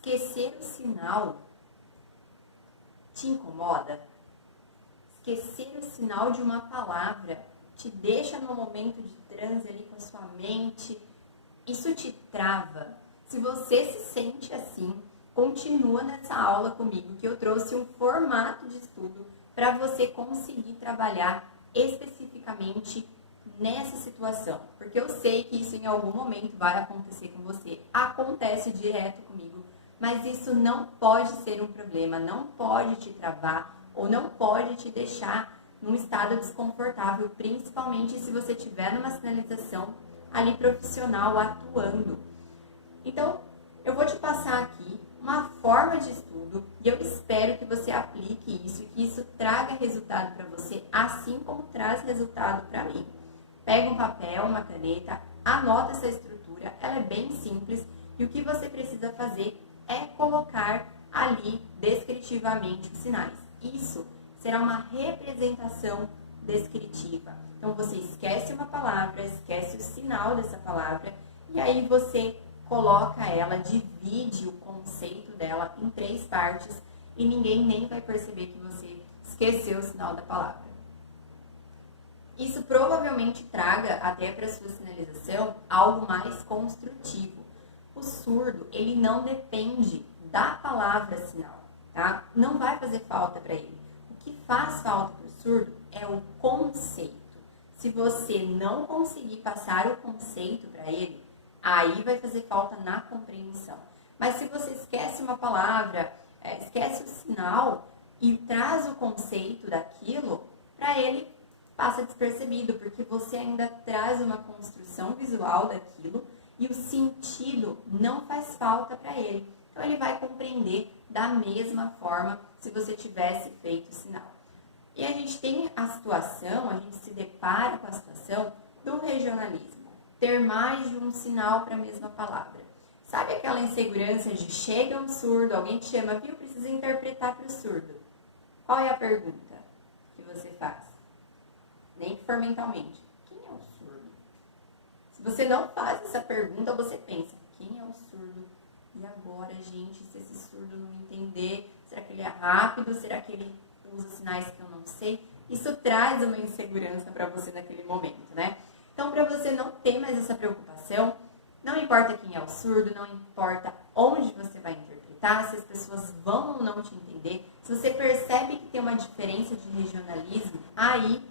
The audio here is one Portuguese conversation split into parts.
esquecer o sinal te incomoda? Esquecer o sinal de uma palavra te deixa no momento de transe ali com a sua mente? Isso te trava? Se você se sente assim, continua nessa aula comigo, que eu trouxe um formato de estudo para você conseguir trabalhar especificamente nessa situação. Porque eu sei que isso em algum momento vai acontecer com você. Acontece direto comigo. Mas isso não pode ser um problema, não pode te travar ou não pode te deixar num estado desconfortável, principalmente se você estiver numa sinalização ali profissional atuando. Então, eu vou te passar aqui uma forma de estudo e eu espero que você aplique isso e que isso traga resultado para você, assim como traz resultado para mim. Pega um papel, uma caneta, anota essa estrutura, ela é bem simples e o que você precisa fazer é colocar ali descritivamente os sinais. Isso será uma representação descritiva. Então você esquece uma palavra, esquece o sinal dessa palavra e aí você coloca ela, divide o conceito dela em 3 partes e ninguém nem vai perceber que você esqueceu o sinal da palavra. Isso provavelmente traga até para a sua sinalização algo mais construtivo. O surdo, ele não depende da palavra sinal, tá? Não vai fazer falta para ele. O que faz falta para o surdo é o conceito. Se você não conseguir passar o conceito para ele, aí vai fazer falta na compreensão. Mas se você esquece uma palavra, esquece o sinal e traz o conceito daquilo, para ele passa despercebido, porque você ainda traz uma construção visual daquilo e o sentido não faz falta para ele. Então ele vai compreender da mesma forma se você tivesse feito o sinal. E a gente tem a situação, a gente se depara com a situação do regionalismo. Ter mais de um sinal para a mesma palavra. Sabe aquela insegurança de chega um surdo, alguém te chama, viu, precisa interpretar para o surdo. Qual é a pergunta que você faz? Nem que for mentalmente. Quem é o surdo? Se você não faz essa pergunta, você pensa, quem é o surdo? E agora, gente, se esse surdo não entender, será que ele é rápido? Será que ele usa sinais que eu não sei? Isso traz uma insegurança para você naquele momento, né? Então, para você não ter mais essa preocupação, não importa quem é o surdo, não importa onde você vai interpretar, se as pessoas vão ou não te entender, se você percebe que tem uma diferença de regionalismo, aí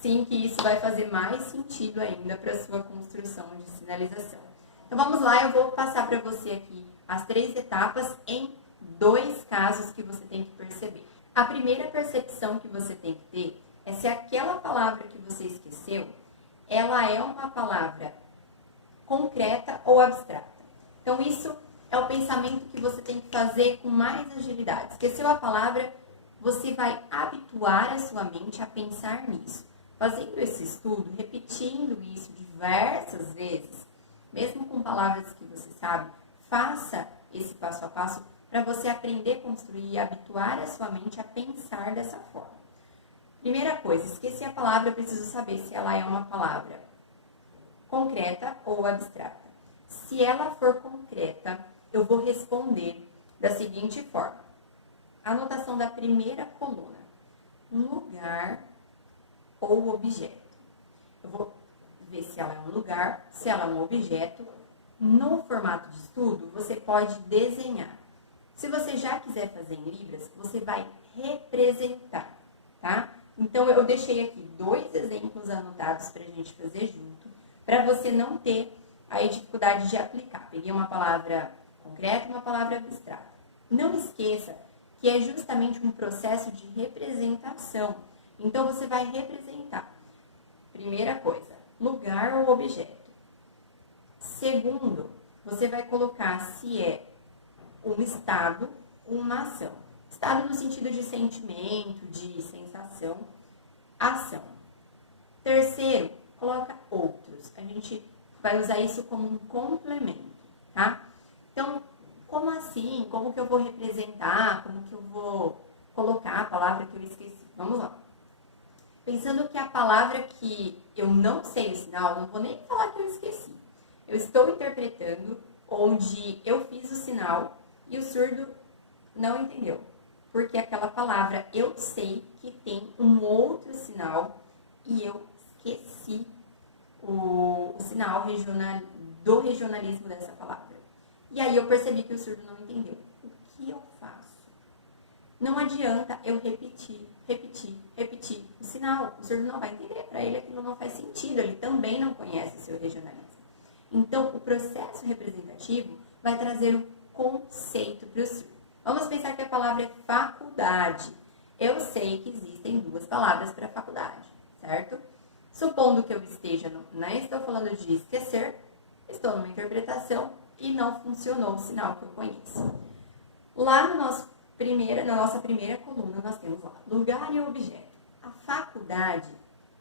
sim que isso vai fazer mais sentido ainda para a sua construção de sinalização. Então vamos lá, eu vou passar para você aqui as 3 etapas em 2 casos que você tem que perceber. A primeira percepção que você tem que ter é se aquela palavra que você esqueceu, ela é uma palavra concreta ou abstrata. Então isso é o pensamento que você tem que fazer com mais agilidade. Esqueceu a palavra, você vai habituar a sua mente a pensar nisso. Fazendo esse estudo, repetindo isso diversas vezes, mesmo com palavras que você sabe, faça esse passo a passo para você aprender a construir e habituar a sua mente a pensar dessa forma. Primeira coisa, esqueci a palavra, eu preciso saber se ela é uma palavra concreta ou abstrata. Se ela for concreta, eu vou responder da seguinte forma. Anotação da primeira coluna. Lugar ou objeto. Eu vou ver se ela é um lugar, se ela é um objeto. No formato de estudo, você pode desenhar. Se você já quiser fazer em libras, você vai representar, tá? Então, eu deixei aqui 2 exemplos anotados para a gente fazer junto, para você não ter aí dificuldade de aplicar. Peguei uma palavra concreta e uma palavra abstrata. Não esqueça que é justamente um processo de representação. Então, você vai representar. Primeira coisa, lugar ou objeto. Segundo, você vai colocar se é um estado ou uma ação. Estado no sentido de sentimento, de sensação, ação. Terceiro, coloca outros. A gente vai usar isso como um complemento, tá? Então, como assim? Como que eu vou representar? Como que eu vou colocar a palavra que eu esqueci? Vamos lá. Pensando que a palavra que eu não sei o sinal, não vou nem falar que eu esqueci. Eu estou interpretando onde eu fiz o sinal E o surdo não entendeu. Porque aquela palavra eu sei que tem um outro sinal e eu esqueci o sinal do regionalismo dessa palavra. E aí eu percebi que o surdo não entendeu. O que eu faço? Não adianta eu repetir o sinal. O surdo não vai entender, para ele aquilo não faz sentido, ele também não conhece o seu regionalismo. Então, o processo representativo vai trazer o conceito para o surdo. Vamos pensar que a palavra é faculdade. Eu sei que existem duas palavras para faculdade, certo? Supondo que eu esteja, não estou falando de esquecer, estou numa interpretação e não funcionou o sinal que eu conheço. Lá na nossa primeira coluna, nós temos lá lugar e objeto. A faculdade,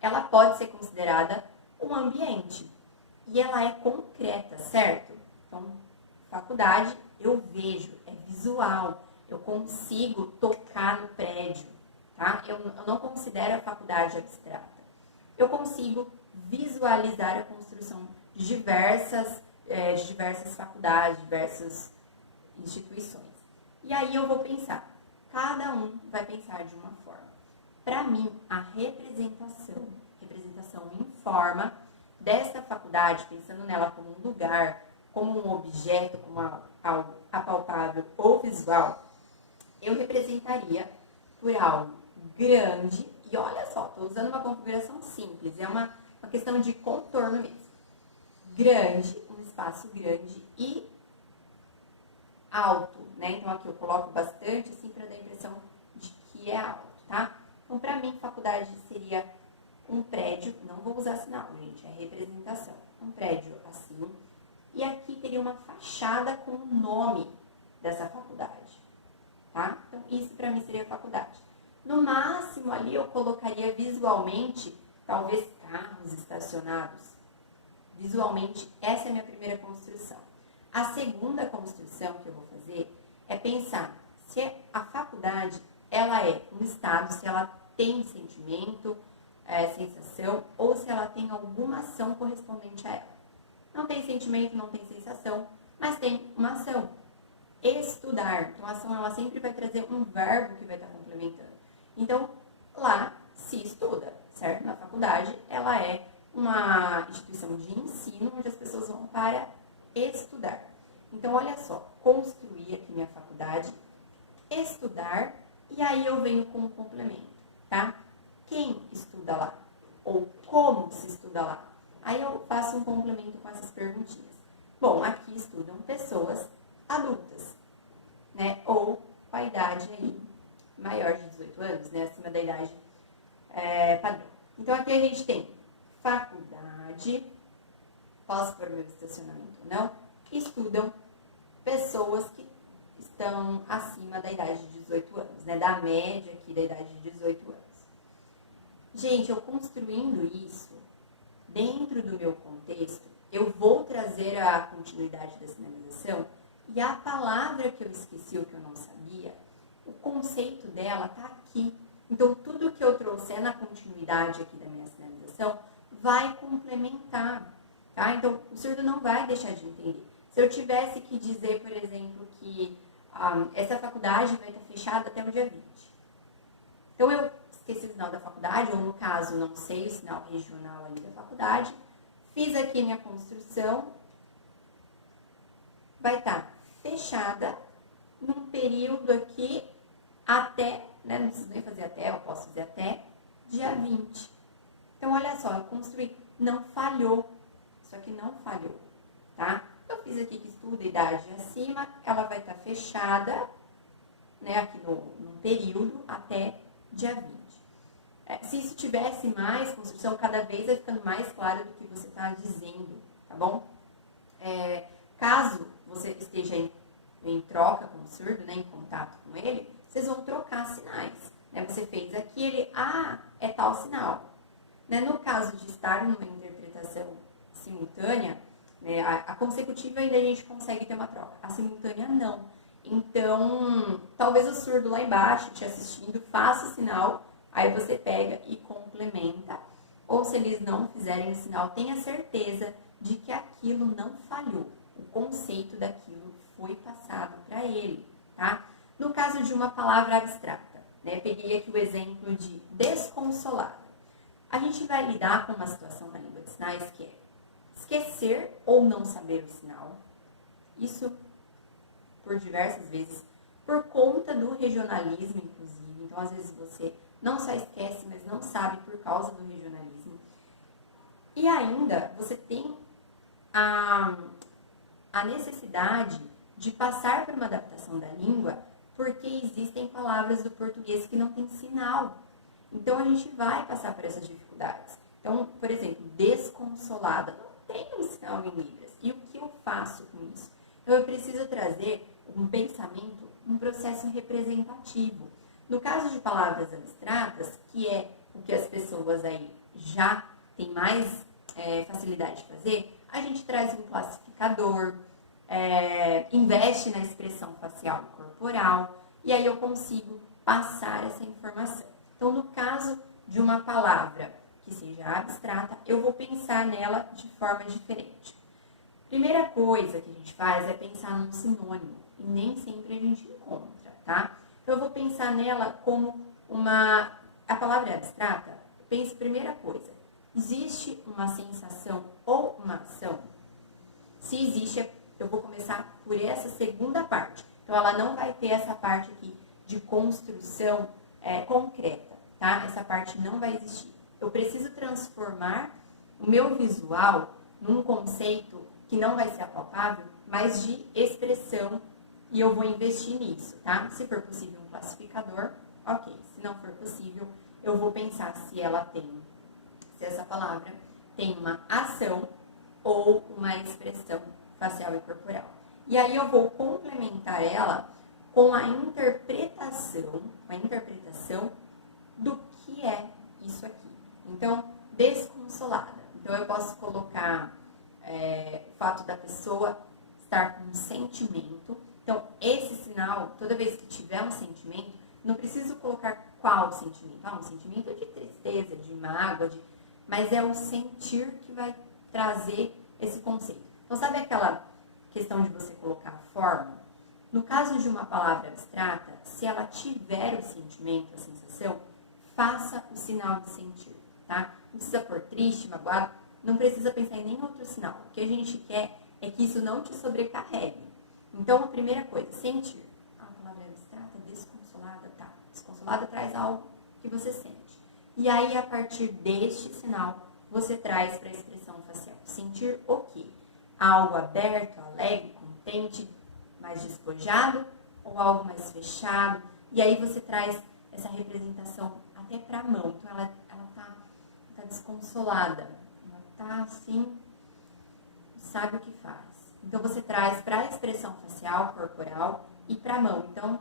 ela pode ser considerada um ambiente e ela é concreta, certo? Então, faculdade, eu vejo, é visual, eu consigo tocar no prédio, tá? Eu não considero a faculdade abstrata. Eu consigo visualizar a construção de diversas faculdades, diversas instituições. E aí eu vou pensar, cada um vai pensar de uma forma. Para mim, a representação em forma desta faculdade, pensando nela como um lugar, como um objeto, como algo apalpável ou visual, eu representaria por algo grande. E olha só, estou usando uma configuração simples, é uma questão de contorno mesmo. Grande, um espaço grande e alto, né? Então aqui eu coloco bastante assim para dar a impressão de que é alto, tá? Então para mim faculdade seria um prédio, não vou usar sinal, gente, é representação. Um prédio assim, e aqui teria uma fachada com o nome dessa faculdade, tá? Então isso para mim seria faculdade. No máximo ali eu colocaria visualmente, talvez carros estacionados. Visualmente, essa é a minha primeira construção. A segunda construção que eu vou fazer é pensar se a faculdade, ela é um estado, se ela tem sentimento, sensação, ou se ela tem alguma ação correspondente a ela. Não tem sentimento, não tem sensação, mas tem uma ação. Estudar. Então, a ação, ela sempre vai trazer um verbo que vai estar complementando. Então, lá se estuda, certo? Na faculdade, ela é uma instituição de ensino onde as pessoas vão para estudar. Então, olha só, construir aqui minha faculdade, estudar, e aí eu venho com um complemento, tá? Quem estuda lá? Ou como se estuda lá? Aí eu faço um complemento com essas perguntinhas. Bom, aqui estudam pessoas adultas, né? Ou com a idade aí maior de 18 anos, né? Acima da idade padrão. Então, aqui a gente tem faculdade, posso pôr meu estacionamento ou não, estudam pessoas que estão acima da idade de 18 anos, né? Da média aqui da idade de 18 anos. Gente, eu construindo isso, dentro do meu contexto, eu vou trazer a continuidade da sinalização e a palavra que eu esqueci ou que eu não sabia, o conceito dela está aqui. Então, tudo que eu trouxer na continuidade aqui da minha sinalização vai complementar, tá? Então, o surdo não vai deixar de entender. Se eu tivesse que dizer, por exemplo, que essa faculdade vai estar fechada até o dia 20. Então, eu esqueci o sinal da faculdade, ou no caso, não sei o sinal regional ali da faculdade, fiz aqui minha construção, vai estar fechada num período aqui até, né, não preciso nem fazer até, eu posso fazer até dia 20. Então, olha só, eu construí, não falhou, isso aqui não falhou, tá? Eu fiz aqui que estuda idade acima, ela vai estar fechada, né, aqui no período até dia 20. Se isso tivesse mais construção, cada vez vai ficando mais claro do que você está dizendo, tá bom? Caso você esteja em troca com o surdo, né, em contato com ele, vocês vão trocar sinais. Né? Você fez aqui, ele, é tal sinal. Né? No caso de estar numa interpretação simultânea, né, a consecutiva ainda a gente consegue ter uma troca, a simultânea não. Então, talvez o surdo lá embaixo, te assistindo, faça o sinal, aí você pega e complementa. Ou se eles não fizerem o sinal, tenha certeza de que aquilo não falhou. O conceito daquilo foi passado para ele, tá? No caso de uma palavra abstrata, né? Peguei aqui o exemplo de desconsolada. A gente vai lidar com uma situação na língua de sinais que é esquecer ou não saber o sinal. Isso por diversas vezes, por conta do regionalismo, inclusive. Então, às vezes você não só esquece, mas não sabe por causa do regionalismo. E ainda, você tem a necessidade de passar por uma adaptação da língua, porque existem palavras do português que não têm sinal. Então, a gente vai passar por essas dificuldades. Então, por exemplo, desconsolada não tem um sinal em Libras. E o que eu faço com isso? Então, eu preciso trazer um pensamento, um processo representativo. No caso de palavras abstratas, que é o que as pessoas aí já têm mais facilidade de fazer, a gente traz um classificador, investe na expressão facial e corporal, e aí eu consigo passar essa informação. Então, no caso de uma palavra que seja abstrata, eu vou pensar nela de forma diferente. Primeira coisa que a gente faz é pensar num sinônimo, e nem sempre a gente encontra, tá? Então, eu vou pensar nela como a palavra é abstrata, pense primeira coisa, existe uma sensação ou uma ação? Se existe, eu vou começar por essa segunda parte. Então, ela não vai ter essa parte aqui de construção concreta, tá? Essa parte não vai existir. Eu preciso transformar o meu visual num conceito que não vai ser apalpável, mas de expressão, e eu vou investir nisso, tá? Se for possível um classificador, ok. Se não for possível, eu vou pensar se essa palavra tem uma ação ou uma expressão facial e corporal. E aí eu vou complementar ela com a interpretação do que é isso aqui. Então, desconsolada. Então, eu posso colocar o fato da pessoa estar com um sentimento. Então, esse sinal, toda vez que tiver um sentimento, não preciso colocar qual sentimento. Um sentimento de tristeza, de mágoa, mas é o sentir que vai trazer esse conceito. Então, sabe aquela questão de você colocar a forma? No caso de uma palavra abstrata, se ela tiver o sentimento, a sensação, faça o sinal de sentir, tá? Não precisa pôr triste, magoado, não precisa pensar em nenhum outro sinal. O que a gente quer é que isso não te sobrecarregue. Então, a primeira coisa, sentir. A palavra é abstrata, desconsolada, tá? Desconsolada traz algo que você sente. E aí, a partir deste sinal, você traz para a expressão facial. Sentir o quê? Algo aberto, alegre, contente, mais despojado ou algo mais fechado? E aí você traz essa representação até para a mão. Então, ela tá desconsolada. Ela tá assim, sabe o que faz. Então, você traz para a expressão facial, corporal e para a mão. Então,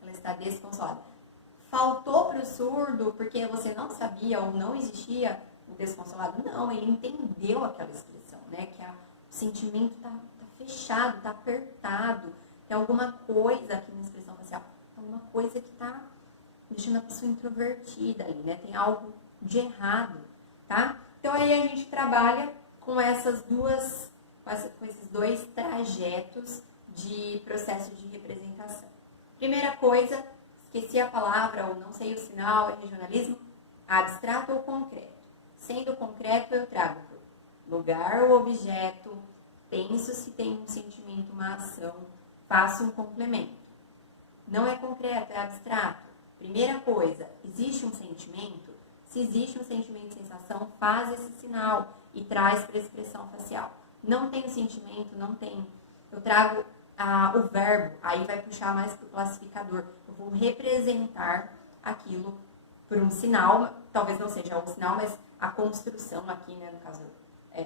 ela está desconsolada. Faltou para o surdo porque você não sabia ou não existia o desconsolado? Não, ele entendeu aquela expressão, né? Que o sentimento está fechado, está apertado. Tem alguma coisa aqui na expressão facial, alguma coisa que está deixando a pessoa introvertida ali, né? Tem algo de errado, tá? Então, aí a gente trabalha com com esses dois trajetos de processo de representação. Primeira coisa, esqueci a palavra ou não sei o sinal, é regionalismo abstrato ou concreto. Sendo concreto, eu trago lugar ou objeto, penso se tem um sentimento, uma ação, faço um complemento. Não é concreto, é abstrato. Primeira coisa, existe um sentimento? Se existe um sentimento, sensação, faz esse sinal e traz para a expressão facial. Não tem sentimento, não tem. Eu trago o verbo, aí vai puxar mais para o classificador. Eu vou representar aquilo por um sinal, talvez não seja um sinal, mas a construção aqui, né, no caso,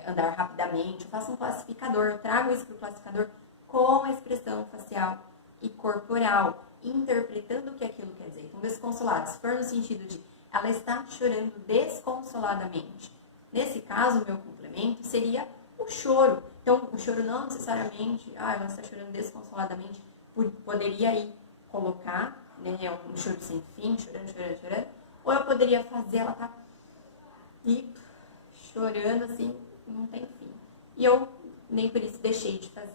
andar rapidamente. Eu faço um classificador, eu trago isso para o classificador com a expressão facial e corporal, interpretando o que aquilo quer dizer. Então, desconsolado, se for no sentido de ela está chorando desconsoladamente. Nesse caso, o meu complemento seria o choro. Então, o choro não necessariamente, ela está chorando desconsoladamente, poderia aí colocar, né, um choro sem fim, chorando, ou eu poderia fazer ela tá chorando assim, não tem fim. e eu nem por isso deixei de fazer,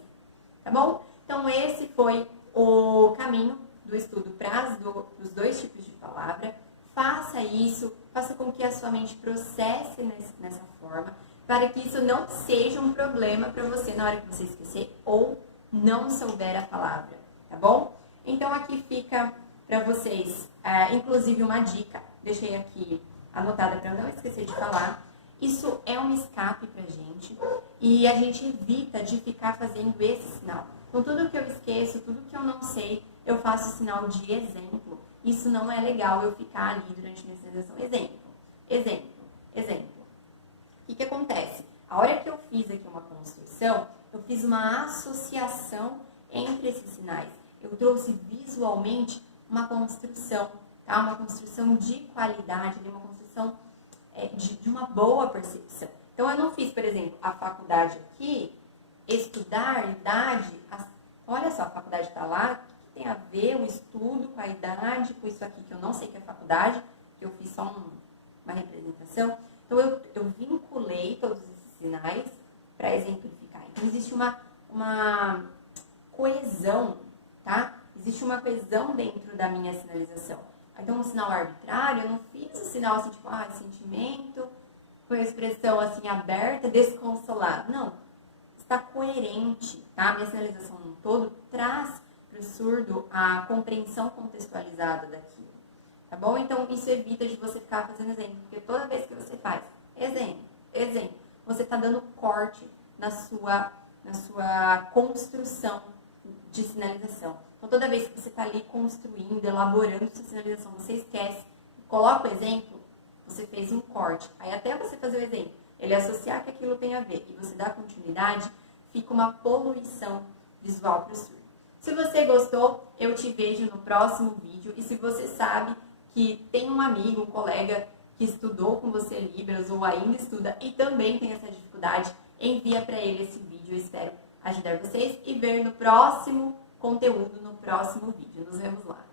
tá bom? Então esse foi o caminho do estudo para os dois tipos de palavra. Faça isso, faça com que a sua mente processe nessa forma, para que isso não seja um problema para você na hora que você esquecer ou não souber a palavra, tá bom? Então aqui fica para vocês, inclusive uma dica, deixei aqui anotada para eu não esquecer de falar. Isso é um escape pra gente e a gente evita de ficar fazendo esse sinal. Com tudo que eu esqueço, tudo que eu não sei, eu faço sinal de exemplo. Isso não é legal eu ficar ali durante a minha sinalização. Exemplo. O que acontece? A hora que eu fiz aqui uma construção, eu fiz uma associação entre esses sinais. Eu trouxe visualmente uma construção, tá? Uma construção de qualidade, uma construção de uma boa percepção. Então, eu não fiz, por exemplo, a faculdade aqui, estudar, idade. Olha só, a faculdade está lá, o que tem a ver o estudo com a idade, com isso aqui que eu não sei que é faculdade, que eu fiz só uma representação. Então, eu vinculei todos esses sinais para exemplificar. Então, existe uma coesão, tá? Existe uma coesão dentro da minha sinalização. Então, um sinal arbitrário, eu não fiz um sinal assim, tipo, sentimento, com a expressão assim, aberta, desconsolado. Não, está coerente, tá? A minha sinalização no todo traz para o surdo a compreensão contextualizada daquilo, tá bom? Então, isso evita de você ficar fazendo exemplo, porque toda vez que você faz exemplo, você está dando corte na sua construção de sinalização. Então, toda vez que você está ali construindo, elaborando sua sinalização, você esquece, coloca o exemplo, você fez um corte. Aí, até você fazer o exemplo, ele associar que aquilo tem a ver e você dá continuidade, fica uma poluição visual para o surdo. Se você gostou, eu te vejo no próximo vídeo. E se você sabe que tem um amigo, um colega que estudou com você Libras ou ainda estuda e também tem essa dificuldade, envia para ele esse vídeo. Eu espero ajudar vocês e ver no próximo conteúdo, no próximo vídeo. Nos vemos lá.